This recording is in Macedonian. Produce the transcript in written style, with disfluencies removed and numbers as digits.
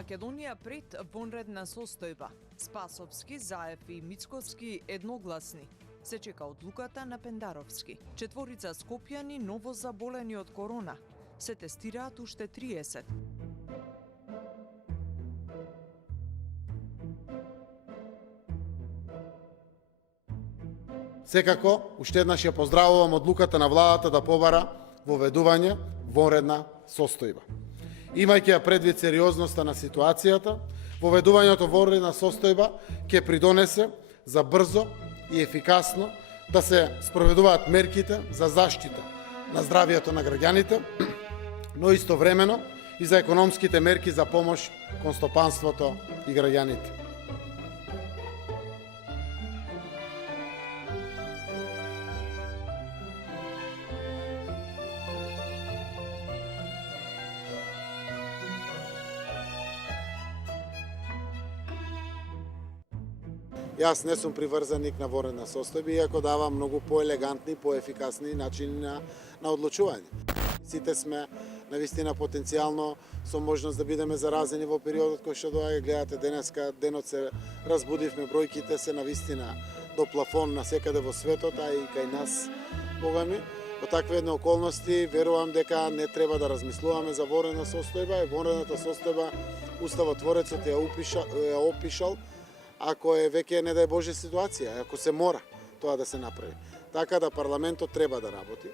Македонија пред вонредна состојба. Спасовски, Заев и Мицковски едногласни. Се чека одлуката на Пендаровски. Четворица скопјани ново заболени од корона. Се тестираат уште 30. Секако, уште еднаш ја поздравувам одлуката на владата да побара воведување вонредна состојба. Имајќи ја предвид сериозноста на ситуацијата, воведувањето вонредна состојба ќе придонесе за брзо и ефикасно да се спроведуваат мерките за заштита на здравието на граѓаните, но истовремено и за економските мерки за помош кон стопанството и граѓаните. Јас не сум приврзаник на вонредна состојба, иако давам многу поелегантни, поефикасни начини на одлучување. Сите сме навистина потенцијално со можност да бидеме заразени во периодот кој што доаѓа. Гледате денеска, денот се разбудивме, бројките се навистина до плафон насекаде во светот, а и кај нас, богами. Во такви едни околности верувам дека не треба да размислуваме за вонредна состојба. Вонредната состојба уставотворецот ја опишал, ако е веќе не дај Боже ситуација, ако се мора тоа да се направи. Така да парламентот треба да работи.